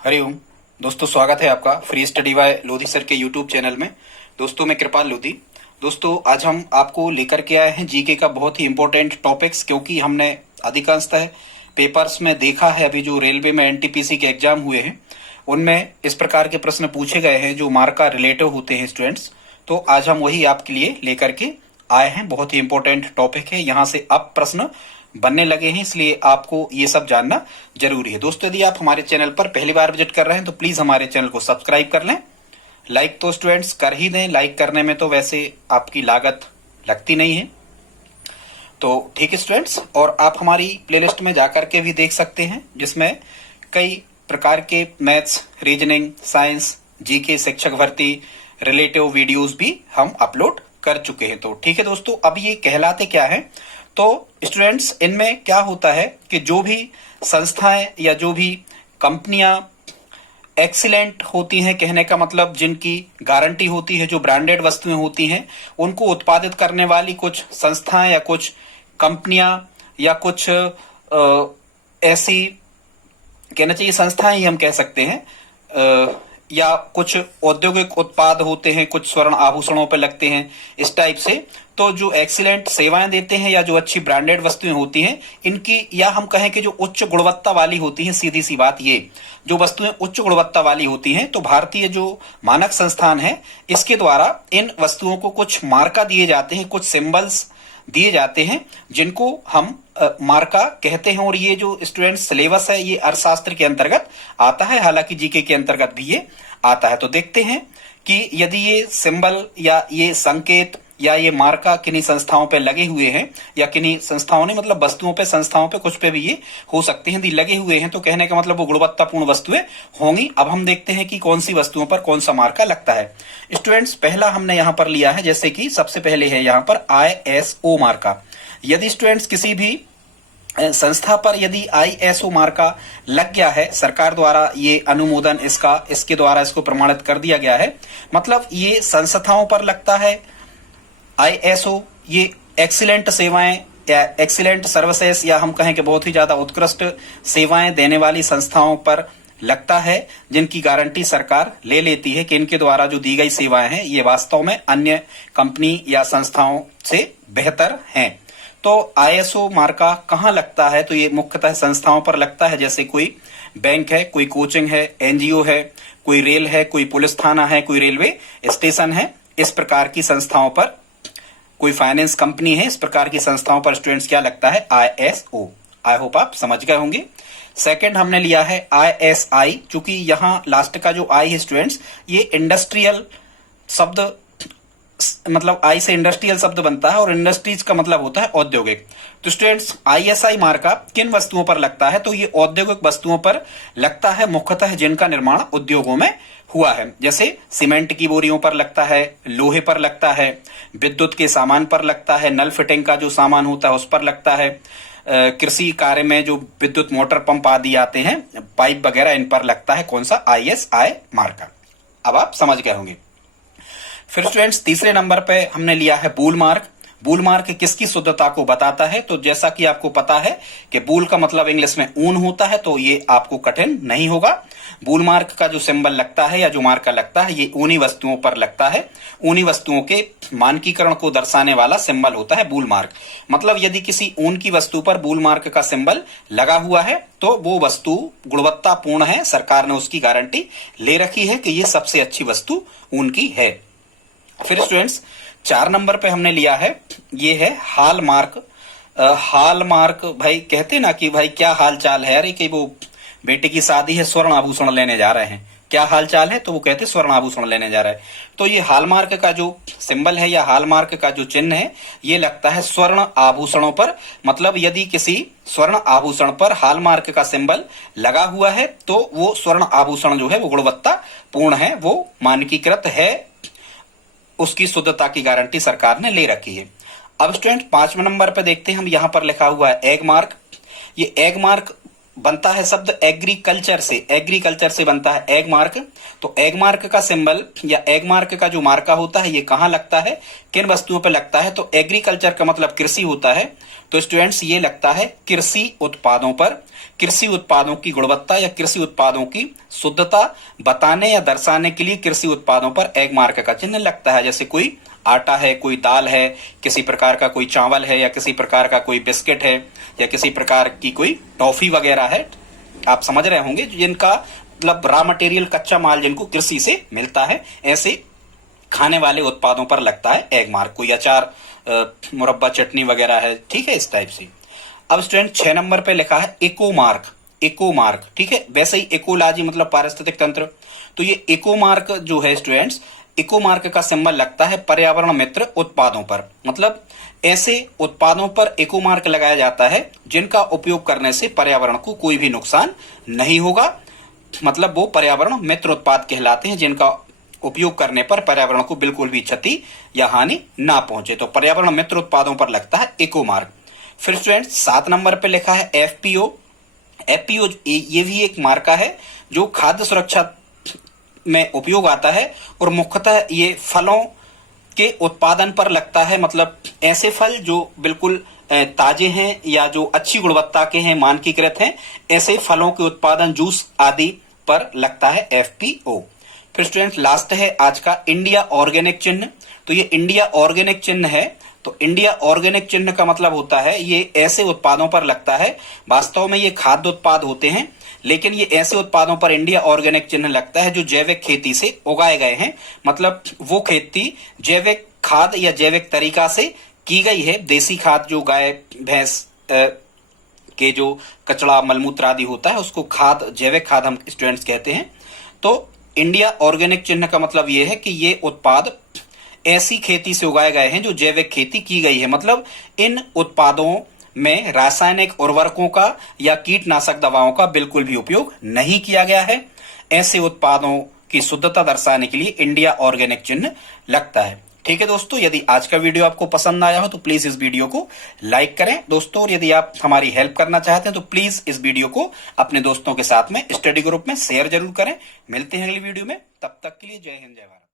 हरिओम दोस्तों, स्वागत है आपका free study bye Lodhi sir के यूट्यूब चैनल में। दोस्तों मैं कृपाल लोधी। दोस्तों आज हम आपको लेकर के आए हैं जीके का बहुत ही इंपॉर्टेंट टॉपिक्स, क्योंकि हमने अधिकांशतः पेपर्स में देखा है अभी जो रेलवे में एनटीपीसी के एग्जाम हुए हैं उनमें इस प्रकार के प्रश्न पूछे गए हैं जो मार्क का रिलेटिव होते हैं स्टूडेंट्स। तो आज हम वही आपके लिए लेकर के आए हैं। बहुत ही इंपॉर्टेंट टॉपिक है, यहाँ से अब प्रश्न बनने लगे हैं, इसलिए आपको ये सब जानना जरूरी है। दोस्तों यदि आप हमारे चैनल पर पहली बार विजिट कर रहे हैं तो प्लीज हमारे चैनल को सब्सक्राइब कर लें। लाइक तो स्टूडेंट्स कर ही दें, लाइक करने में तो वैसे आपकी लागत लगती नहीं है, तो ठीक है स्टूडेंट्स। और आप हमारी प्लेलिस्ट में जाकर के भी देख सकते हैं जिसमें कई प्रकार के मैथ्स, रीजनिंग, साइंस, जीके, शिक्षक भर्ती रिलेटिव वीडियोस भी हम अपलोड कर चुके हैं। तो ठीक है दोस्तों, अब ये कहलाते क्या है? तो स्टूडेंट्स इनमें क्या होता है कि जो भी संस्थाएं या जो भी कंपनियां एक्सीलेंट होती हैं, कहने का मतलब जिनकी गारंटी होती है, जो ब्रांडेड वस्तुएं होती हैं, उनको उत्पादित करने वाली कुछ संस्थाएं या कुछ कंपनियां या कुछ ऐसी कहना चाहिए संस्थाएं ही हम कह सकते हैं, या कुछ औद्योगिक उत्पाद होते हैं, कुछ स्वर्ण आभूषणों पर लगते हैं, इस टाइप से। तो जो एक्सीलेंट सेवाएं देते हैं या जो अच्छी ब्रांडेड वस्तुएं होती हैं इनकी, या हम कहें कि जो उच्च गुणवत्ता वाली होती हैं, सीधी सी बात ये जो वस्तुएं उच्च गुणवत्ता वाली होती हैं, तो भारतीय जो मानक संस्थान है इसके द्वारा इन वस्तुओं को कुछ मार्का दिए जाते हैं, कुछ सिंबल्स दिए जाते हैं जिनको हम मार्का कहते हैं। और ये जो स्टूडेंट सिलेबस है ये अर्थशास्त्र के अंतर्गत आता है, हालांकि जीके के अंतर्गत भी ये आता है। तो देखते हैं कि यदि ये सिंबल या ये संकेत या ये मार्का किन्हीं संस्थाओं पे लगे हुए हैं, या किन्हीं संस्थाओं ने मतलब वस्तुओं पे, संस्थाओं पे, कुछ पे भी ये हो सकते हैं, यदि लगे हुए हैं तो कहने का मतलब वो गुणवत्तापूर्ण वस्तुएं होंगी। अब हम देखते हैं कि कौन सी वस्तुओं पर कौन सा मार्का लगता है। स्टूडेंट्स पहला हमने यहाँ पर लिया है, जैसे कि सबसे पहले है यहाँ पर ISO मार्का। यदि स्टूडेंट्स किसी भी संस्था पर यदि ISO मार्का लग गया है, सरकार द्वारा ये अनुमोदन इसके द्वारा इसको प्रमाणित कर दिया गया है, मतलब ये संस्थाओं पर लगता है ISO, ये एक्सीलेंट सेवाएं या एक्सीलेंट सर्विसेज, या हम कहें कि बहुत ही ज्यादा उत्कृष्ट सेवाएं देने वाली संस्थाओं पर लगता है, जिनकी गारंटी सरकार ले लेती है कि इनके द्वारा जो दी गई सेवाएं हैं ये वास्तव में अन्य कंपनी या संस्थाओं से बेहतर हैं। तो ISO मार्का कहाँ लगता है? तो ये मुख्यतः संस्थाओं पर लगता है, जैसे कोई बैंक है, कोई कोचिंग है, NGO है, कोई रेल है, कोई पुलिस थाना है, कोई रेलवे स्टेशन है, इस प्रकार की संस्थाओं पर, कोई फाइनेंस कंपनी है, इस प्रकार की संस्थाओं पर स्टूडेंट्स क्या लगता है? ISO। आई होप आप समझ गए होंगे। सेकंड हमने लिया है ISI, चूंकि यहां लास्ट का जो I है स्टूडेंट्स ये इंडस्ट्रियल शब्द, मतलब आई से इंडस्ट्रियल शब्द बनता है और इंडस्ट्रीज का मतलब होता है औद्योगिक। तो स्टूडेंट्स ISI मार्का किन वस्तुओं पर लगता है? तो ये औद्योगिक वस्तुओं पर लगता है, मुख्यतः जिनका निर्माण उद्योगों में हुआ है, जैसे सीमेंट की बोरियों पर लगता है, लोहे पर लगता है, विद्युत के सामान पर लगता है, नल फिटिंग का जो सामान होता है उस पर लगता है, कृषि कार्य में जो विद्युत मोटर पंप आदि आते हैं, पाइप वगैरह, इन पर लगता है कौन सा? ISI मार्का। अब आप समझ गए होंगे। फिर स्टूडेंट्स तीसरे नंबर पे हमने लिया है बूल मार्क। बूल मार्क किसकी शुद्धता को बताता है? तो जैसा कि आपको पता है कि बूल का मतलब इंग्लिश में ऊन होता है, तो ये आपको कठिन नहीं होगा। बूल मार्क का जो सिंबल लगता है या जो मार्का लगता है ये ऊनी वस्तुओं पर लगता है। ऊनी वस्तुओं के मानकीकरण को दर्शाने वाला सिंबल होता है बूल मार्क। मतलब यदि किसी ऊन की वस्तु पर बूल मार्क का सिंबल लगा हुआ है तो वो वस्तु गुणवत्तापूर्ण है, सरकार ने उसकी गारंटी ले रखी है कि ये सबसे अच्छी वस्तु ऊन की है। फिर स्टूडेंट्स 4 नंबर पे हमने लिया है, ये है हाल मार्क। हाल मार्क, भाई कहते ना कि भाई क्या हाल चाल है, अरे कि वो बेटे की शादी है, स्वर्ण आभूषण लेने जा रहे हैं, क्या हाल चाल है? तो वो कहते स्वर्ण आभूषण लेने जा रहे हैं। तो ये हालमार्क का जो सिंबल है या हालमार्क का जो चिन्ह है ये लगता है स्वर्ण आभूषणों पर। मतलब यदि किसी स्वर्ण आभूषण पर हालमार्क का सिंबल लगा हुआ है तो वो स्वर्ण आभूषण जो है वो गुणवत्ता पूर्ण है, वो मानकीकृत है, उसकी शुद्धता की गारंटी सरकार ने ले रखी है। अब स्टूडेंट 5वें नंबर पर देखते हैं हम, यहां पर लिखा हुआ है एग मार्क। ये एग मार्क बनता है शब्द एग्रीकल्चर से, एग्रीकल्चर से बनता है एग मार्क। तो एग मार्क का सिंबल या एग मार्क का जो मार्का होता है ये कहाँ लगता है, किन वस्तुओं पर लगता है, तो एग्रीकल्चर का मतलब कृषि होता है। तो स्टूडेंट्स ये लगता है कृषि उत्पादों पर। कृषि उत्पादों की गुणवत्ता या कृषि उत्पादों की शुद्धता बताने या दर्शाने के लिए कृषि उत्पादों पर एग मार्क का चिन्ह लगता है। जैसे कोई आटा है, कोई दाल है, किसी प्रकार का कोई चावल है, या किसी प्रकार का कोई बिस्किट है, या किसी प्रकार की कोई टॉफी वगैरह है, आप समझ रहे होंगे, जिनका मतलब रॉ मटेरियल कच्चा माल जिनको कृषि से मिलता है, ऐसे खाने वाले उत्पादों पर लगता है एग मार्क। कोई अचार, मुरब्बा, चटनी वगैरह है, ठीक है, इस टाइप से। अब स्टूडेंट 6 नंबर पे लिखा है इको मार्क। इको मार्क, ठीक है, वैसे ही इकोलॉजी मतलब पारिस्थितिक तंत्र। तो ये इको मार्क जो है स्टूडेंट्स, इको मार्क का सिंबल लगता है पर्यावरण मित्र उत्पादों पर। मतलब ऐसे उत्पादों पर इको मार्क लगाया जाता है जिनका उपयोग करने से पर्यावरण को कोई भी नुकसान नहीं होगा। मतलब वो पर्यावरण मित्र उत्पाद कहलाते हैं, जिनका उपयोग करने पर पर्यावरण को बिल्कुल भी क्षति या हानि ना पहुंचे। तो पर्यावरण मित्र उत्पादों पर लगता है इको मार्क। फिर स्टूडेंट्स 7 नंबर पे लिखा है एफपीओ। एफपीओ ये भी एक मार्का है जो खाद्य सुरक्षा में उपयोग आता है, और मुख्यतः ये फलों के उत्पादन पर लगता है। मतलब ऐसे फल जो बिल्कुल ताजे हैं या जो अच्छी गुणवत्ता के हैं, मानकीकृत हैं, ऐसे फलों के उत्पादन, जूस आदि पर लगता है एफपीओ। फिर स्टूडेंट लास्ट है आज का इंडिया ऑर्गेनिक चिन्ह। तो ये इंडिया ऑर्गेनिक चिन्ह है। तो इंडिया ऑर्गेनिक चिन्ह का मतलब होता है ये ऐसे उत्पादों पर लगता है, वास्तव में ये खाद्य उत्पाद होते हैं, लेकिन ये ऐसे उत्पादों पर इंडिया ऑर्गेनिक चिन्ह लगता है जो जैविक खेती से उगाए गए हैं। मतलब वो खेती जैविक खाद या जैविक तरीका से की गई है। देसी खाद जो गाय भैंस के जो कचड़ा मलमूत्र आदि होता है उसको खाद, जैविक खाद हम स्टूडेंट्स कहते हैं। तो इंडिया ऑर्गेनिक चिन्ह का मतलब ये है कि ये उत्पाद ऐसी खेती से उगाए गए हैं जो जैविक खेती की गई है। मतलब इन उत्पादों में रासायनिक उर्वरकों का या कीटनाशक दवाओं का बिल्कुल भी उपयोग नहीं किया गया है। ऐसे उत्पादों की शुद्धता दर्शाने के लिए इंडिया ऑर्गेनिक चिन्ह लगता है। ठीक है दोस्तों, यदि आज का वीडियो आपको पसंद आया हो तो प्लीज इस वीडियो को लाइक करें दोस्तों, और यदि आप हमारी हेल्प करना चाहते हैं तो प्लीज इस वीडियो को अपने दोस्तों के साथ में स्टडी ग्रुप में शेयर जरूर करें। मिलते हैं अगली वीडियो में, तब तक के लिए जय हिंद, जय भारत।